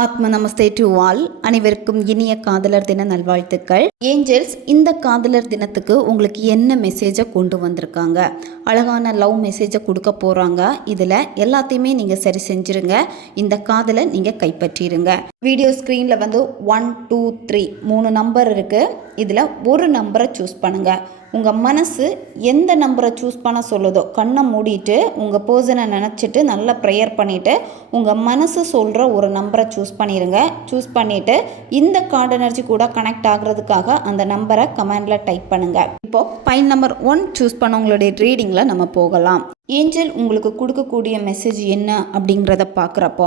ஆத்ம நமஸ்தே to all. அனைவருக்கும் இனிய காதலர் தின நல்வாழ்த்துக்கள். ஏஞ்சல்ஸ் இந்த காதலர் தினத்துக்கு உங்களுக்கு என்ன மெசேஜை கொண்டு வந்திருக்காங்க? அழகான லவ் மெசேஜை கொடுக்க போகிறாங்க இதில் எல்லாத்தையுமே நீங்கள் சரி செஞ்சுருங்க. இந்த காதலை நீங்கள் கைப்பற்றிடுங்க வீடியோ ஸ்க்ரீனில் வந்து ஒன் டூ த்ரீ மூணு நம்பர் இருக்குது இதில் ஒரு நம்பரை சூஸ் பண்ணுங்கள் உங்கள் மனசு எந்த நம்பரை சூஸ் பண்ண சொல்லுதோ கண்ணை மூடிட்டு உங்கள் பர்சனை நினச்சிட்டு நல்லா ப்ரேயர் பண்ணிவிட்டு உங்கள் மனசு சொல்கிற ஒரு நம்பரை சூஸ் சூஸ் பண்ணிடுங்க சூஸ் பண்ணிவிட்டு இந்த கார்டு எனர்ஜி கூட கனெக்ட் ஆகிறதுக்காக அந்த நம்பரை கமெண்டில் டைப் பண்ணுங்கள் இப்போது பைன் நம்பர் ஒன் சூஸ் பண்ணவங்களுடைய ரீடிங்கில் நம்ம போகலாம். ஏஞ்சல் உங்களுக்கு கொடுக்கக்கூடிய மெசேஜ் என்ன அப்படிங்கிறத பார்க்குறப்போ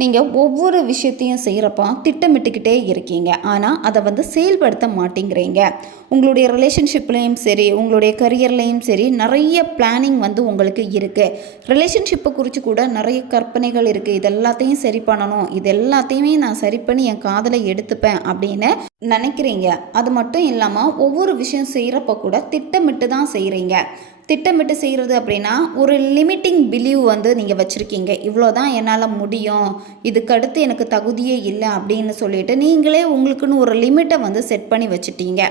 நீங்கள் ஒவ்வொரு விஷயத்தையும் செய்கிறப்போ திட்டமிட்டுக்கிட்டே இருக்கீங்க. ஆனால் அதை வந்து செயல்படுத்த மாட்டேங்கிறீங்க. உங்களுடைய ரிலேஷன்ஷிப்லேயும் சரி உங்களுடைய கரியர்லேயும் சரி நிறைய பிளானிங் வந்து உங்களுக்கு இருக்குது ரிலேஷன்ஷிப்பை குறித்து கூட நிறைய கற்பனைகள் இருக்குது இது எல்லாத்தையும் சரி பண்ணணும். இது எல்லாத்தையுமே நான் சரி பண்ணி என் காதலை எடுத்துப்பேன் அப்படின்னு நினைக்கிறீங்க. அது மட்டும் இல்லாமல் ஒவ்வொரு விஷயம் செய்கிறப்ப கூட திட்டமிட்டு தான் செய்கிறீங்க திட்டமிட்டு செய்கிறது அப்படின்னா ஒரு லிமிட்டிங் பிலீவ் வந்து நீங்கள் வச்சுருக்கீங்க. இவ்வளோ தான் என்னால் முடியும். இதுக்கடுத்து எனக்கு தகுதியே இல்லை அப்படின்னு சொல்லிட்டு நீங்களே உங்களுக்குன்னு ஒரு லிமிட்டை வந்து செட் பண்ணி வச்சுட்டீங்க.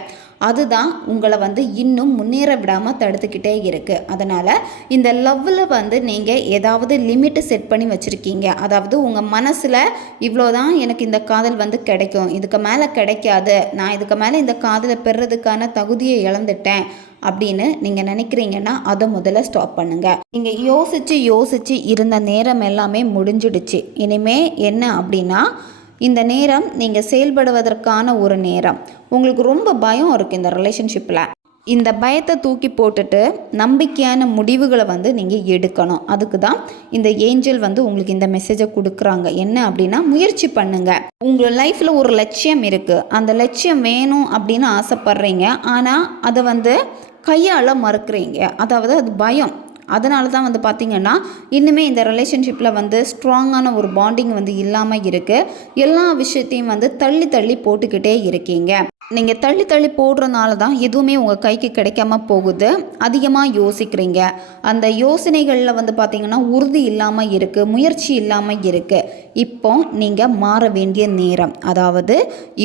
அதுதான் உங்களை வந்து இன்னும் முன்னேற விடாமல் தடுத்துக்கிட்டே இருக்குது அதனால் இந்த லவ்வில் வந்து நீங்கள் ஏதாவது லிமிட்டு செட் பண்ணி வச்சுருக்கீங்க. அதாவது உங்கள் மனசில் இவ்வளோ தான் எனக்கு இந்த காதல் வந்து கிடைக்கும். இதுக்கு மேலே கிடைக்காது. நான் இதுக்கு மேலே இந்த காதலை பெறுறதுக்கான தகுதியை இழந்துட்டேன். அப்படின்னு நீங்கள் நினைக்கிறீங்கன்னா அதை முதல்ல ஸ்டாப் பண்ணுங்கள் நீங்கள் யோசித்து யோசித்து இருந்த நேரம் எல்லாமே முடிஞ்சிடுச்சு. இனிமே என்ன அப்படின்னா இந்த நேரம் நீங்கள் செயல்படுவதற்கான ஒரு நேரம். உங்களுக்கு ரொம்ப பயம் இருக்குது இந்த ரிலேஷன்ஷிப்பில் இந்த பயத்தை தூக்கி போட்டுட்டு நம்பிக்கையான முடிவுகளை வந்து நீங்கள் எடுக்கணும். அதுக்கு தான் இந்த ஏஞ்சல் வந்து உங்களுக்கு இந்த மெசேஜை கொடுக்குறாங்க. என்ன அப்படின்னா முயற்சி பண்ணுங்கள் உங்கள் லைஃப்பில் ஒரு லட்சியம் இருக்குது அந்த லட்சியம் வேணும் அப்படின்னு ஆசைப்பட்றீங்க. ஆனால் அதை வந்து கையால் மறுக்கிறீங்க. அதாவது அது பயம். அதனால தான் வந்து பார்த்திங்கன்னா இன்னுமே இந்த ரிலேஷன்ஷிப்பில் வந்து ஸ்ட்ராங்கான ஒரு பாண்டிங் வந்து இல்லாமல் இருக்குது எல்லா விஷயத்தையும் வந்து தள்ளி தள்ளி போட்டுக்கிட்டே இருக்கீங்க. நீங்கள் தள்ளி தள்ளி போடுறதுனால தான் எதுவுமே உங்கள் கைக்கு கிடைக்காம போகுது. அதிகமாக யோசிக்கிறீங்க. அந்த யோசனைகளில் வந்து பார்த்திங்கன்னா உறுதி இல்லாமல் இருக்குது முயற்சி இல்லாமல் இருக்குது இப்போ நீங்கள் மாற வேண்டிய நேரம். அதாவது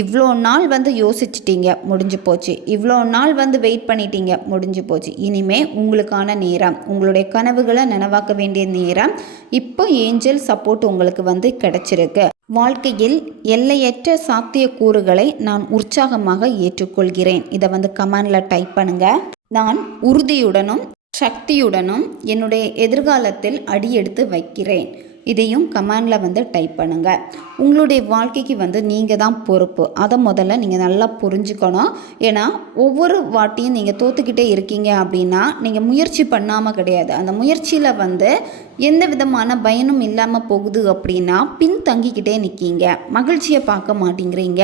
இவ்வளோ நாள் வந்து யோசிச்சிட்டீங்க முடிஞ்சு போச்சு. இவ்வளோ நாள் வந்து வெயிட் பண்ணிட்டீங்க முடிஞ்சு போச்சு. இனிமே உங்களுக்கான நேரம். உங்களுடைய கனவுகளை நினைவாக்க வேண்டிய நேரம். இப்போ ஏஞ்சல் சப்போர்ட் உங்களுக்கு வந்து கிடச்சிருக்கு. வாழ்க்கையில் எல்லையற்ற சாத்தியக்கூறுகளை நான் உற்சாகமாக ஏற்றுக்கொள்கிறேன். இதை வந்து கமெண்டில் டைப் பண்ணுங்க. நான் உறுதியுடனும் சக்தியுடனும் என்னுடைய எதிர்காலத்தில் அடியெடுத்து வைக்கிறேன். இதையும் கமெண்டில் வந்து டைப் பண்ணுங்கள் உங்களுடைய வாழ்க்கைக்கு வந்து நீங்கள் தான் பொறுப்பு. அதை முதல்ல நீங்கள் நல்லா புரிஞ்சுக்கணும். ஏன்னா ஒவ்வொரு வாட்டியும் நீங்கள் தோத்துக்கிட்டே இருக்கீங்க அப்படின்னா நீங்கள் முயற்சி பண்ணாமல் கிடையாது. அந்த முயற்சியில் வந்து எந்த விதமான பயனும் இல்லாமல் போகுது அப்படின்னா பின் தங்கிக்கிட்டே நிற்கீங்க மகிழ்ச்சியை பார்க்க மாட்டேங்கிறீங்க.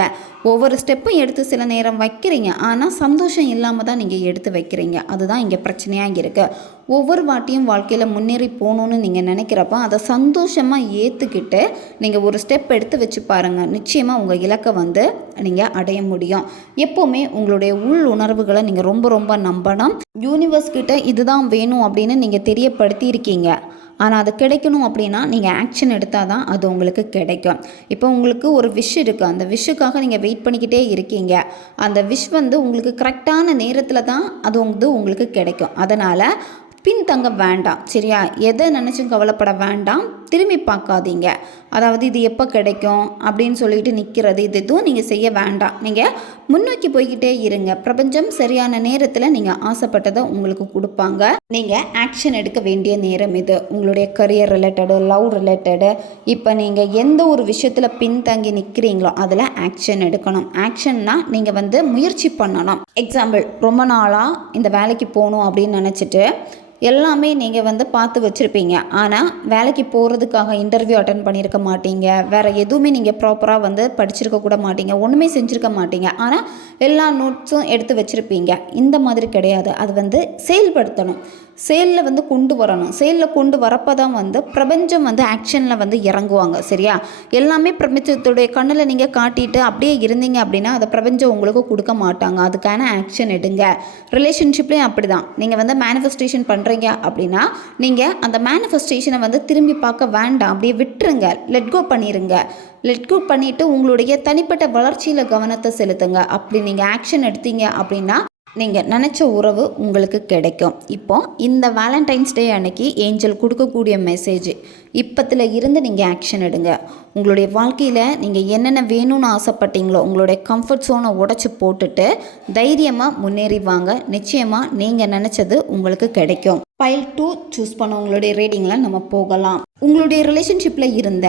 ஒவ்வொரு ஸ்டெப்பும் எடுத்து சில நேரம் வைக்கிறீங்க. ஆனால் சந்தோஷம் இல்லாமல் தான் நீங்கள் எடுத்து வைக்கிறீங்க. அதுதான் இங்கே பிரச்சனையாக இருக்குது ஒவ்வொரு வாட்டியும் வாழ்க்கையில் முன்னேறி போகணுன்னு நீங்கள் நினைக்கிறப்ப அதை சந்தோஷமாக ஏற்றுக்கிட்டு நீங்கள் ஒரு ஸ்டெப் எடுத்து வச்சு பாருங்கள் நிச்சயமாக உங்கள் இலக்கை வந்து நீங்கள் அடைய முடியும். எப்போவுமே உங்களுடைய உள் உணர்வுகளை நீங்கள் ரொம்ப ரொம்ப நம்பணும். யூனிவர்ஸ் கிட்ட இதுதான் வேணும் அப்படின்னு நீங்கள் தெரியப்படுத்தி இருக்கீங்க ஆனால் அது கிடைக்கணும் அப்படின்னா நீங்கள் ஆக்ஷன் எடுத்தால் தான் அது உங்களுக்கு கிடைக்கும். இப்போ உங்களுக்கு ஒரு விஷ் இருக்குது அந்த விஷுக்காக நீங்கள் வெயிட் பண்ணிக்கிட்டே இருக்கீங்க. அந்த விஷ் வந்து உங்களுக்கு கரெக்டான நேரத்தில் தான் அது வந்து உங்களுக்கு கிடைக்கும். அதனால் பின் தங்க வேண்டாம். சரியா? எதை நினச்சும் கவலைப்பட வேண்டாம். திரும்பி பார்க்காதீங்க. அதாவது இது எப்போ கிடைக்கும்? அப்படின்னு சொல்லிட்டு நிற்கிறது இது எதுவும் நீங்கள் செய்ய வேண்டாம். நீங்கள் முன்னோக்கி போய்கிட்டே இருங்க. பிரபஞ்சம் சரியான நேரத்தில் நீங்கள் ஆசைப்பட்டதை உங்களுக்கு கொடுப்பாங்க. நீங்கள் ஆக்ஷன் எடுக்க வேண்டிய நேரம் இது. உங்களுடைய கரியர் ரிலேட்டடு லவ் ரிலேட்டடு இப்போ நீங்கள் எந்த ஒரு விஷயத்தில் பின்தங்கி நிற்கிறீங்களோ அதில் ஆக்ஷன் எடுக்கணும். ஆக்ஷன்னா நீங்கள் வந்து முயற்சி பண்ணணும். எக்ஸாம்பிள் ரொம்ப நாளாக இந்த வேலைக்கு போகணும் அப்படின்னு நினச்சிட்டு எல்லாமே நீங்கள் வந்து பார்த்து வச்சுருப்பீங்க. ஆனால் வேலைக்கு போகிறதுக்காக இன்டர்வியூ அட்டன் பண்ணியிருக்க மாட்டீங்க. வேறு எதுவுமே நீங்கள் ப்ராப்பராக வந்து படிச்சிருக்க கூட மாட்டீங்க. ஒன்றுமே செஞ்சுருக்க மாட்டீங்க. ஆனால் எல்லா நோட்ஸும் எடுத்து வச்சுருப்பீங்க. இந்த மாதிரி கிடையாது. அது வந்து செயல்படுத்தணும். சேலில் வந்து கொண்டு வரணும். சேலில் கொண்டு வரப்போ தான் வந்து பிரபஞ்சம் வந்து ஆக்ஷனில் வந்து இறங்குவாங்க. சரியா? எல்லாமே பிரபஞ்சத்துடைய கண்ணில் நீங்கள் காட்டிட்டு அப்படியே இருந்தீங்க அப்படின்னா அதை பிரபஞ்சம் உங்களுக்கு கொடுக்க மாட்டாங்க. அதுக்கான ஆக்ஷன் எடுங்க. ரிலேஷன்ஷிப்லேயும் அப்படி தான் நீங்கள் வந்து மேனிஃபெஸ்டேஷன் பண்ணுறீங்க அப்படின்னா நீங்கள் அந்த மேனிஃபெஸ்டேஷனை வந்து திரும்பி பார்க்க வேண்டாம். அப்படியே விட்டுருங்க. லெட் கோ பண்ணிடுங்க லெட் கோ பண்ணிவிட்டு உங்களுடைய தனிப்பட்ட வளர்ச்சியில் கவனத்தை செலுத்துங்க. அப்படி நீங்கள் ஆக்ஷன் எடுத்தீங்க அப்படின்னா நீங்கள் நினச்ச உறவு உங்களுக்கு கிடைக்கும். இப்போ இந்த வேலண்டைன்ஸ் டே அன்னைக்கு ஏஞ்சல் கொடுக்கக்கூடிய மெசேஜ் இப்பத்தில் இருந்து நீங்கள் ஆக்ஷன் எடுங்க. உங்களுடைய வாழ்க்கையில் நீங்கள் என்னென்ன வேணும்னு ஆசைப்பட்டீங்களோ உங்களுடைய கம்ஃபர்ட் சோனை உடச்சி போட்டுட்டு தைரியமாக முன்னேறி வாங்க. நிச்சயமாக நீங்கள் நினச்சது உங்களுக்கு கிடைக்கும். ஃபைல் டூ சூஸ் பண்ண உங்களுடைய ரீடிங்கில் நம்ம போகலாம். உங்களுடைய ரிலேஷன்ஷிப்பில் இருந்த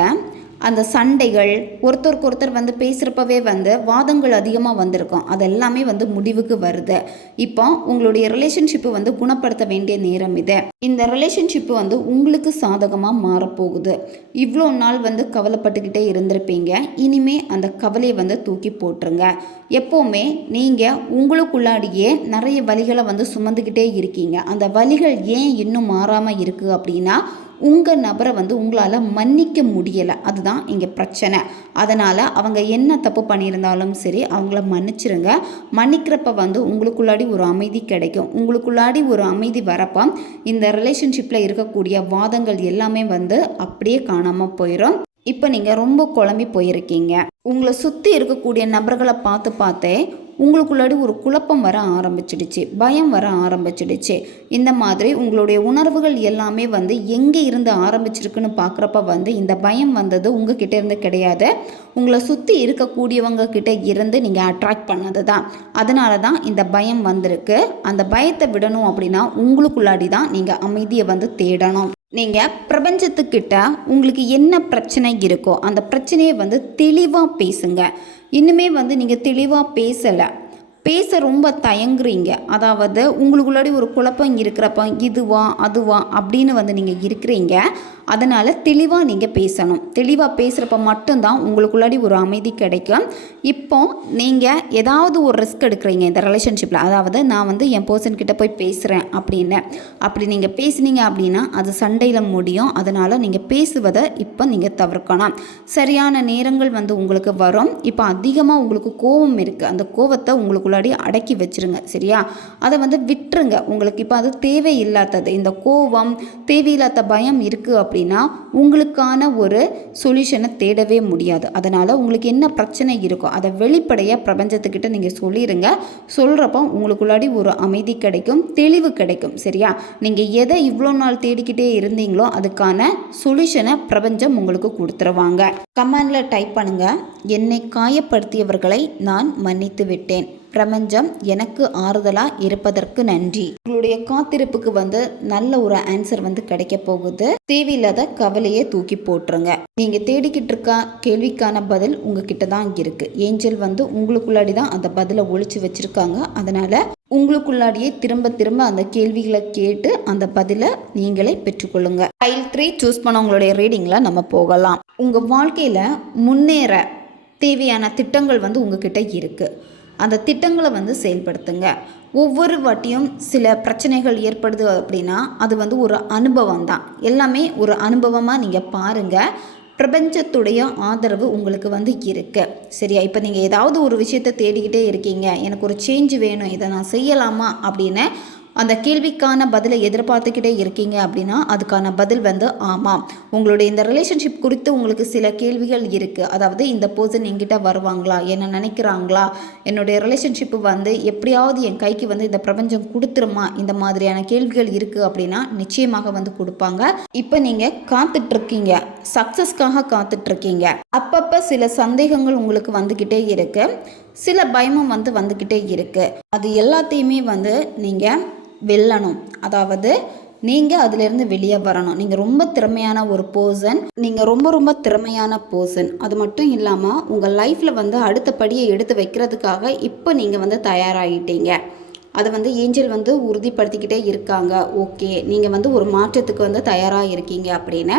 அந்த சண்டைகள் ஒருத்தருக்கு ஒருத்தர் வந்து பேசுகிறப்பவே வந்து வாதங்கள் அதிகமாக வந்திருக்கும். அது எல்லாமே வந்து முடிவுக்கு வருது. இப்போ உங்களுடைய ரிலேஷன்ஷிப்பு வந்து குணப்படுத்த வேண்டிய நேரம் இது. இந்த ரிலேஷன்ஷிப்பு வந்து உங்களுக்கு சாதகமாக மாறப்போகுது. இவ்வளோ நாள் வந்து கவலைப்பட்டுக்கிட்டே இருந்திருப்பீங்க. இனிமே அந்த கவலையை வந்து தூக்கி போட்டுருங்க. எப்போவுமே நீங்கள் உங்களுக்குள்ளாடியே நிறைய வழிகளை வந்து சுமந்துக்கிட்டே இருக்கீங்க. அந்த வழிகள் ஏன் இன்னும் மாறாமல் இருக்குது அப்படின்னா உங்கள் நபரை வந்து உங்களால் மன்னிக்க முடியலை. அதுதான் இங்கே பிரச்சனை. அதனால் அவங்க என்ன தப்பு பண்ணியிருந்தாலும் சரி அவங்கள மன்னிச்சிருங்க. மன்னிக்கிறப்ப வந்து உங்களுக்குள்ளாடி ஒரு அமைதி கிடைக்கும். உங்களுக்குள்ளாடி ஒரு அமைதி வரப்போ இந்த ரிலேஷன்ஷிப்பில் இருக்கக்கூடிய வாதங்கள் எல்லாமே வந்து அப்படியே காணாமல் போயிடும் இப்போ நீங்கள் ரொம்ப குழம்பி போயிருக்கீங்க. உங்களை சுற்றி இருக்கக்கூடிய நபர்களை பார்த்து பார்த்தே உங்களுக்குள்ளாடி ஒரு குழப்பம் வர ஆரம்பிச்சிடுச்சு பயம் வர ஆரம்பிச்சிடுச்சு. இந்த மாதிரி உங்களுடைய உணர்வுகள் எல்லாமே வந்து எங்கே இருந்து ஆரம்பிச்சிருக்குன்னு பார்க்குறப்ப வந்து இந்த பயம் வந்தது உங்ககிட்ட இருந்து கிடையாது. உங்களை சுற்றி இருக்கக்கூடியவங்க கிட்ட இருந்து நீங்கள் அட்ராக்ட் பண்ணது தான் அதனால தான் இந்த பயம் வந்திருக்கு. அந்த பயத்தை விடணும் அப்படின்னா உங்களுக்குள்ளாடி தான் நீங்கள் அமைதியை வந்து தேடணும். நீங்கள் பிரபஞ்சத்துக்கிட்ட உங்களுக்கு என்ன பிரச்சனை இருக்கோ அந்த பிரச்சனையை வந்து தெளிவாக பேசுங்க. இன்னுமே வந்து நீங்கள் தெளிவாக பேசலை. பேச ரொம்ப தயங்குறீங்க. அதாவது உங்களுக்குள்ளாடி ஒரு குழப்பம் இருக்கிறப்ப இதுவா அதுவா அப்படின்னு வந்து நீங்கள் இருக்கிறீங்க. அதனால் தெளிவாக நீங்கள் பேசணும். தெளிவாக பேசுகிறப்ப மட்டும்தான் உங்களுக்குள்ளாடி ஒரு அமைதி கிடைக்கும். இப்போ நீங்கள் ஏதாவது ஒரு ரிஸ்க் எடுக்கிறீங்க இந்த ரிலேஷன்ஷிப்பில் அதாவது நான் வந்து என் பர்சன் கிட்ட போய் பேசுகிறேன் அப்படின்னு. அப்படி நீங்கள் பேசுனீங்க அப்படின்னா அது சண்டையில் முடியும். அதனால் நீங்கள் பேசுவதை இப்போ நீங்கள் தவிர்க்கணும். சரியான நேரங்கள் வந்து உங்களுக்கு வரும். இப்போ அதிகமாக உங்களுக்கு கோபம் இருக்குது அந்த கோவத்தை உங்களுக்குள்ளாடி அடக்கி வச்சிருங்க சரியா? அதை வந்து விட்டுருங்க. உங்களுக்கு இப்போ அது தேவையில்லாதது. இந்த கோபம் தேவையில்லாத பயம் இருக்குது அப்படின்னா உங்களுக்கான ஒரு சொல்யூஷனை தேடவே முடியாது. அதனால் உங்களுக்கு என்ன பிரச்சனை இருக்கோ அதை வெளிப்படையாக பிரபஞ்சத்துக்கிட்ட நீங்கள் சொல்லிடுங்க சொல்கிறப்போ உங்களுக்குள்ளாடி ஒரு அமைதி கிடைக்கும் தெளிவு கிடைக்கும் சரியா? நீங்கள் எதை இவ்வளோ நாள் தேடிக்கிட்டே இருந்தீங்களோ அதுக்கான சொல்யூஷனை பிரபஞ்சம் உங்களுக்கு கொடுத்துருவாங்க. கமெண்டில் டைப் பண்ணுங்கள் என்னை காயப்படுத்தியவர்களை நான் மன்னித்து விட்டேன். பிரபஞ்சம் எனக்கு ஆறுதலாக இருப்பதற்கு நன்றி. உங்களுடைய காத்திருப்புக்கு வந்து நல்ல ஒரு ஆன்சர் வந்து கிடைக்க போகுது. தேவையில்லாத கவலையை தூக்கி போட்டுருங்க. நீங்க தேடிக்கிட்டு இருக்க கேள்விக்கான பதில் உங்ககிட்ட தான் இருக்கு. ஏஞ்சல் வந்து உங்களுக்குள்ளாடி தான் அந்த பதிலை ஒழிச்சு வச்சிருக்காங்க. அதனால உங்களுக்குள்ளாடியே திரும்ப திரும்ப அந்த கேள்விகளை கேட்டு அந்த பதிலை நீங்களே பெற்றுக்கொள்ளுங்க. ஃபைல் த்ரீ சூஸ் பண்ணவங்களுடைய ரீடிங்கில் நம்ம போகலாம். உங்கள் வாழ்க்கையில் முன்னேற தேவையான திட்டங்கள் வந்து உங்ககிட்ட இருக்குது அந்த திட்டங்களை வந்து செயல்படுத்துங்க. ஒவ்வொரு வாட்டியும் சில பிரச்சனைகள் ஏற்படுது அப்படின்னா அது வந்து ஒரு அனுபவம் தான் எல்லாமே ஒரு அனுபவமாக நீங்கள் பாருங்கள் பிரபஞ்சத்துடைய ஆதரவு உங்களுக்கு வந்து இருக்கு. சரியா? இப்போ நீங்கள் ஏதாவது ஒரு விஷயத்தை தேடிக்கிட்டே இருக்கீங்க. எனக்கு ஒரு சேஞ்ச் வேணும். இதை நான் செய்யலாமா அப்படின்னு அந்த கேள்விக்கான பதிலை எதிர்பார்த்துக்கிட்டே இருக்கீங்க அப்படின்னா அதுக்கான பதில் வந்து ஆமாம். உங்களுடைய இந்த ரிலேஷன்ஷிப் குறித்து உங்களுக்கு சில கேள்விகள் இருக்குது அதாவது இந்த பர்சன் என்கிட்ட வருவாங்களா? என்ன நினைக்கிறாங்களா? என்னுடைய ரிலேஷன்ஷிப்பு வந்து எப்படியாவது என் கைக்கு வந்து இந்த பிரபஞ்சம் கொடுத்துருமா? இந்த மாதிரியான கேள்விகள் இருக்குது அப்படின்னா நிச்சயமாக வந்து கொடுப்பாங்க. இப்போ நீங்கள் காத்துட்ருக்கீங்க. சக்ஸஸ்க்காக காத்துட்ருக்கீங்க. அப்பப்போ சில சந்தேகங்கள் உங்களுக்கு வந்துக்கிட்டே இருக்குது சில பயமும் வந்து வந்துக்கிட்டே இருக்குது அது எல்லாத்தையுமே வந்து நீங்கள் வெல்லணும். அதாவது நீங்கள் அதிலேருந்து வெளியே வரணும். நீங்கள் ரொம்ப திறமையான ஒரு பர்சன் நீங்கள் ரொம்ப ரொம்ப திறமையான பர்சன் அது மட்டும் இல்லாமல் உங்கள் லைஃப்பில் வந்து அடுத்த படியை எடுத்து வைக்கிறதுக்காக இப்போ நீங்கள் வந்து தயாராகிட்டீங்க அதை வந்து ஏஞ்சல் வந்து உறுதிப்படுத்திக்கிட்டே இருக்காங்க. ஓகே நீங்கள் வந்து ஒரு மாற்றத்துக்கு வந்து தயாராக இருக்கீங்க அப்படின்னு.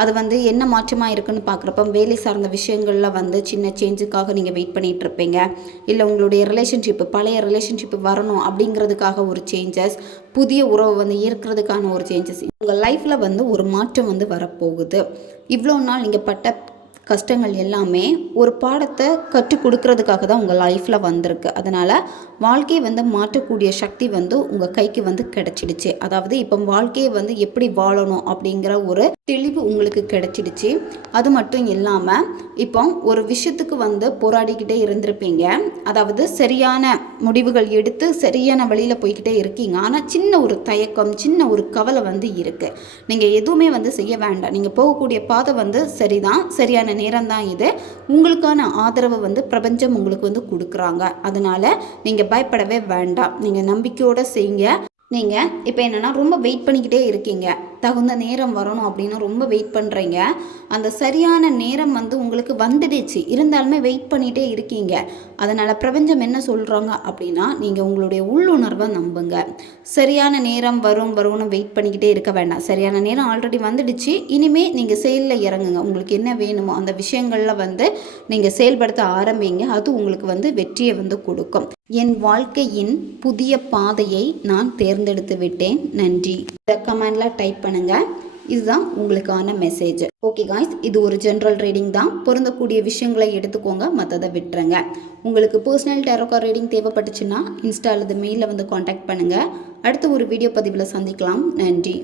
அது வந்து என்ன மாற்றமாக இருக்குன்னு பார்க்குறப்ப வேலை சார்ந்த விஷயங்களில் வந்து சின்ன சேஞ்சுக்காக நீங்கள் வெயிட் பண்ணிகிட்டு இருப்பீங்க. இல்லை உங்களுடைய ரிலேஷன்ஷிப்பு பழைய ரிலேஷன்ஷிப்பு வரணும் அப்படிங்கிறதுக்காக ஒரு சேஞ்சஸ் புதிய உறவு வந்து ஈர்க்கிறதுக்கான ஒரு சேஞ்சஸ் உங்கள் லைஃப்பில் வந்து ஒரு மாற்றம் வந்து வரப்போகுது. இவ்வளோ நாள் நீங்கள் பட்ட கஷ்டங்கள் எல்லாமே ஒரு பாடத்தை கற்றுக் கொடுக்கறதுக்காக தான் உங்கள் லைஃப்பில் வந்திருக்கு. அதனால் வாழ்க்கையை வந்து மாற்றக்கூடிய சக்தி வந்து உங்கள் கைக்கு வந்து கிடச்சிடுச்சு. அதாவது இப்போ வாழ்க்கையை வந்து எப்படி வாழணும் அப்படிங்கிற ஒரு தெளிவு உங்களுக்கு கிடச்சிடுச்சு. அது மட்டும் இல்லாமல் இப்போ ஒரு விஷயத்துக்கு வந்து போராடிக்கிட்டே இருந்திருப்பீங்க. அதாவது சரியான முடிவுகள் எடுத்து சரியான வழியில் போய்கிட்டே இருக்கீங்க. ஆனால் சின்ன ஒரு தயக்கம் சின்ன ஒரு கவலை வந்து இருக்குது நீங்கள் எதுவுமே வந்து செய்ய வேண்டாம். நீங்கள் போகக்கூடிய பாதை வந்து சரிதான். சரியான நேரம் தான் இது. உங்களுக்கான ஆதரவு வந்து பிரபஞ்சம் உங்களுக்கு வந்து கொடுக்குறாங்க. அதனால் நீங்கள் பயப்படவே வேண்டாம். நீங்கள் நம்பிக்கையோடு செய்யுங்க. நீங்கள் இப்போ என்னென்னா ரொம்ப வெயிட் பண்ணிக்கிட்டே இருக்கீங்க. தகுந்த நேரம் வரணும் அப்படின்னு ரொம்ப வெயிட் பண்ணுறீங்க அந்த சரியான நேரம் வந்து உங்களுக்கு வந்துடுச்சு. இருந்தாலுமே வெயிட் பண்ணிகிட்டே இருக்கீங்க. அதனால் பிரபஞ்சம் என்ன சொல்கிறாங்க அப்படின்னா நீங்கள் உங்களுடைய உள்ளுணர்வை நம்புங்க. சரியான நேரம் வரும் வரும்னு வெயிட் பண்ணிக்கிட்டே இருக்க வேண்டாம். சரியான நேரம் ஆல்ரெடி வந்துடுச்சு. இனிமேல் நீங்கள் செயலில் இறங்குங்க. உங்களுக்கு என்ன வேணுமோ அந்த விஷயங்களில் வந்து நீங்கள் செயல்படுத்த ஆரம்பிங்க. அது உங்களுக்கு வந்து வெற்றியை வந்து கொடுக்கும். என் வாழ்க்கையின் புதிய பாதையை நான் தேர்ந்தெடுத்து விட்டேன். நன்றி. இந்த கமெண்டில் டைப் பண்ணுங்கள் இதுதான் உங்களுக்கான மெசேஜ் ஓகே காய்ஸ் இது ஒரு ஜென்ரல் ரீடிங் தான். பொருந்தக்கூடிய விஷயங்களை எடுத்துக்கோங்க. மற்றதை விட்டுருங்க. உங்களுக்கு பர்சனல் டேரோக்கா ரீடிங் தேவைப்பட்டுச்சுன்னா இன்ஸ்டா அல்லது மெயிலில் வந்து காண்டாக்ட் பண்ணுங்கள் அடுத்த ஒரு வீடியோ பதிவில் சந்திக்கலாம். நன்றி.